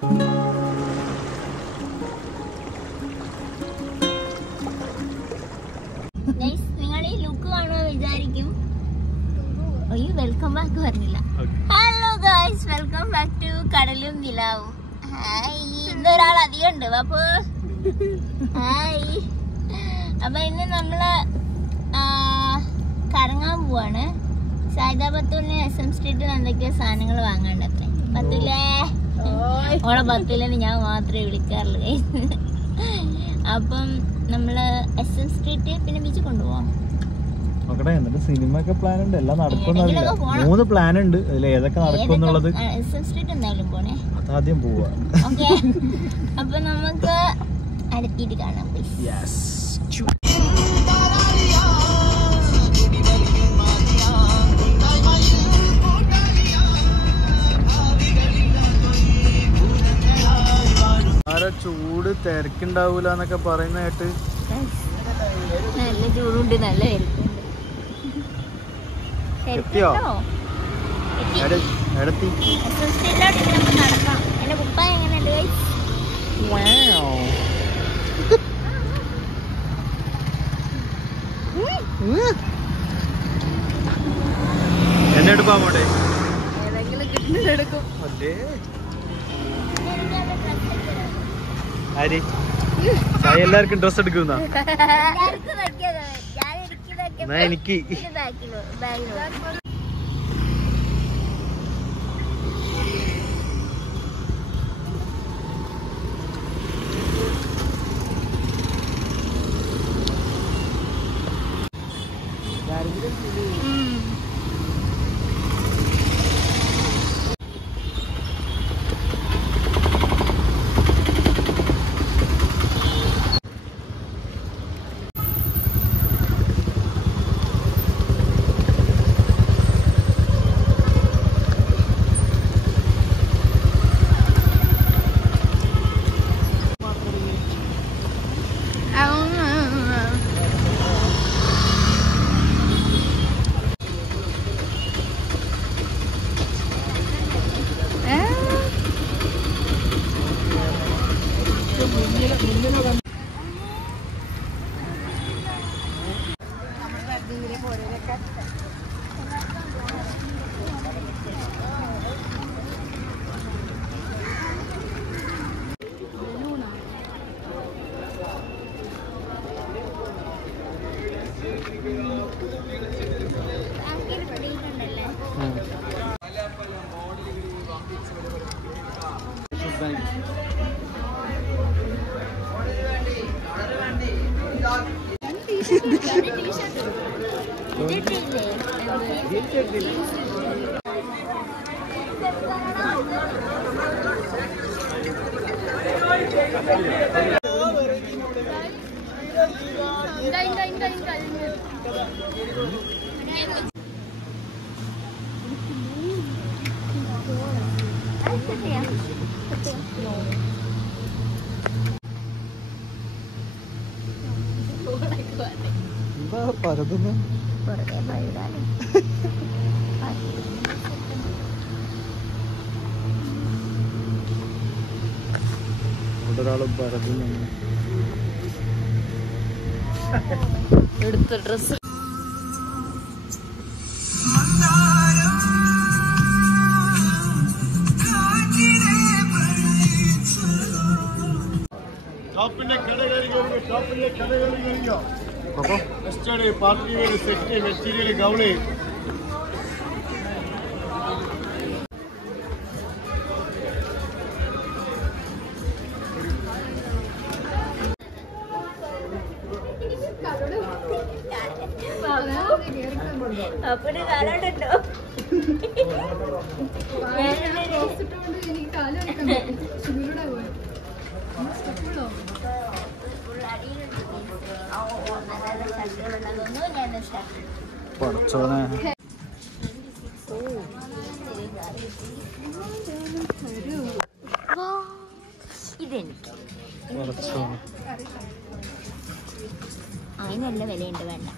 നിങ്ങൾ ഈ ലുക്ക് കാണുമെന്ന് വിചാരിക്കും. അയ്യോ, വെൽക്കം ബാക്ക് പറഞ്ഞില്ല. Hello guys, welcome back to കടലും നിലാവും. ഹായ്, ഇന്നൊരാൾ അധികം ഉണ്ട്. അപ്പൊ ഹായ്. അപ്പൊ ഇന്ന് നമ്മള് കറങ്ങാൻ പോവാണ്. സായിദ ബത്തുലിന് SM സ്ട്രീറ്റിൽ എന്തൊക്കെയോ സാധനങ്ങൾ വാങ്ങാണ്ട്. അത്ര ബത്തുലേ, ഓളെ ബത്തുലെന്ന് ഞാൻ മാത്രമേ വിളിക്കാറുള്ളൂ. അപ്പം നമ്മള് SM സ്ട്രീറ്റ് പിന്നെ ബീച്ച് കൊണ്ടുപോവാം. സിനിമ ഒക്കെ പ്ലാൻ ഉണ്ട്, എല്ലാം നടക്കുന്നില്ല. 3 പ്ലാൻ ഉണ്ട്, അതിൽ ഏതൊക്കെ നടക്കുന്നുള്ളത്. SM സ്ട്രീറ്റ് എന്തായാലും പോണേ, അതാദ്യം പോവാ. ഓക്കെ, അപ്പൊ നമുക്ക് അടുത്തിട്ട് കാണാം. ചൂട് തിരക്കുണ്ടാവൂല എന്നൊക്കെ പറയുന്ന കേട്ട്. നല്ല ചൂടുണ്ട്, നല്ല നടക്കാം. എന്റെ കുപ്പായ എങ്ങനെയുണ്ട്? എന്നെ എടുപ്പാ പോട്ടെ, ഏതെങ്കിലും കിട്ടുന്നെടുക്കും. എല്ലാവർക്കും ഡ്രസ് എടുക്കുന്ന എനിക്ക് പരതുന്നു. ഒരാളും പരതുന്നു. എടുത്ത ഡ്രസ് പാർട്ടി സെറ്റ് മെറ്റീരിയൽ ഗൗളി അപ്പന് കാണാണ്ടോ? പടച്ചോനെ, ഇതെനിക്ക് പടച്ചോനെ. അതിനല്ല വിലയുണ്ട്, വേണ്ട.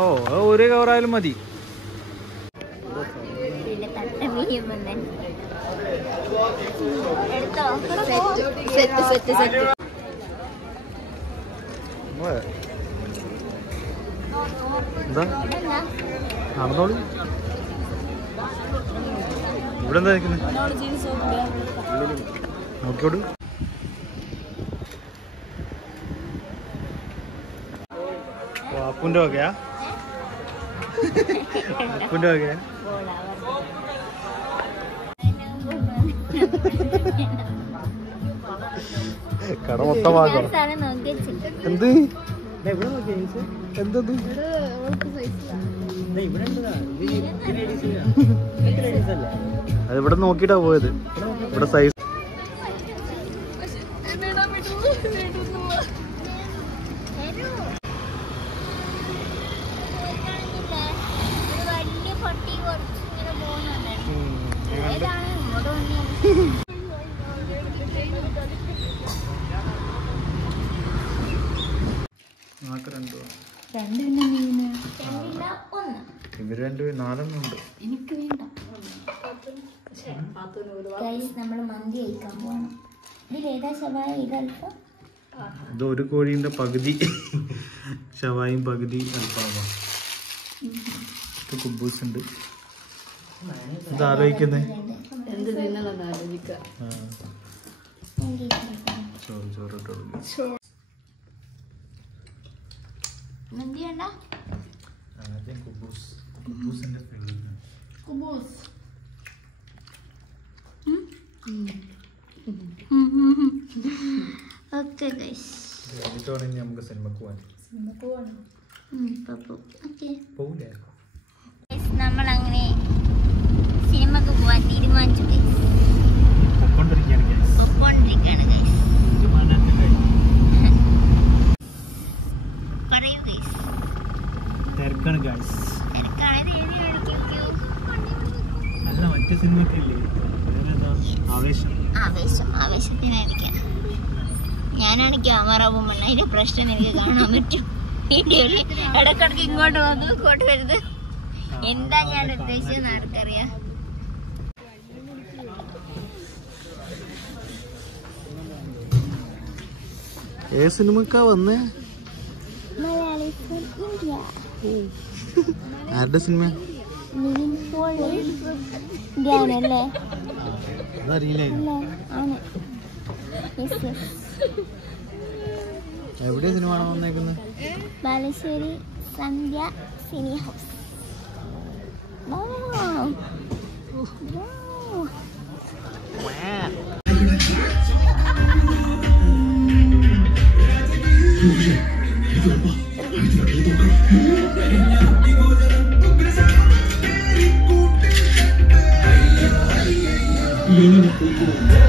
ഓ ഒരു കവറായാലും മതി. എന്താ നടന്നോളൂ. ഇവിടെ എന്താ നിൽക്കുന്നത്? നോക്കിയോട്. അപ്പുന്റെ വകയാ? അപ്പുന്റെ വകയാ? കട മൊത്തം വാങ്ങണം. എന്ത് എന്തത്? അത് ഇവിടെ നോക്കിട്ടാ പോയത്. ഇവിടെ സൈസ് ഇവര് രണ്ടുപേരും 4 ഉണ്ട്. എനിക്ക് വേണ്ട. നമ്മള് മന്തി കഴിക്കാൻ പോകണം. ഇതിലേതാ ഷവായ? ഇതൽപ്പം ഇത് ഒരു കോഴിന്റെ പകുതി ഷവായും പകുതി അൽഫാമും. കുബൂസ് ഉണ്ട്. ഇത് ആലോചിക്കുന്നേ ചോറ് മന്തി വേണ്ട. ഓക്കെ ഗൈസ്, നമുക്ക് സിനിമക്ക് പോവാൻ. നമ്മളങ്ങനെ സിനിമക്ക് പോവാൻ തീരുമാനിച്ചു. ഒപ്പോണ്ടിരിക്കുകയാണ് ഗൈസ്. പറയൂ ഗൈസ്. തിരക്കാണ് ഗൈസ്. അല്ല മറ്റേ സിനിമക്കില്ലേ ആവേശത്തിനായിരിക്കാം. ഞാനാണ് ക്യാമറ വുമൺ. അതിന്റെ പ്രശ്നം എനിക്ക് കാണാൻ പറ്റും വീഡിയോയില്. ഇടക്കിടക്ക് ഇങ്ങോട്ട് വന്നു ഇങ്ങോട്ട് വരുന്നത്. എന്താ ഞാൻ ഉദ്ദേശിച്ചെന്ന് ആർക്കറിയാം. ഏ സിനിമക്കാ വന്നേ? ആരുടെ സിനിമ? എവിടെ സിനിമ കാണാൻ വന്നേക്കുന്നത്? ബാലുശ്ശേരി സന്ധ്യ സിനി ഹൗസ്. You're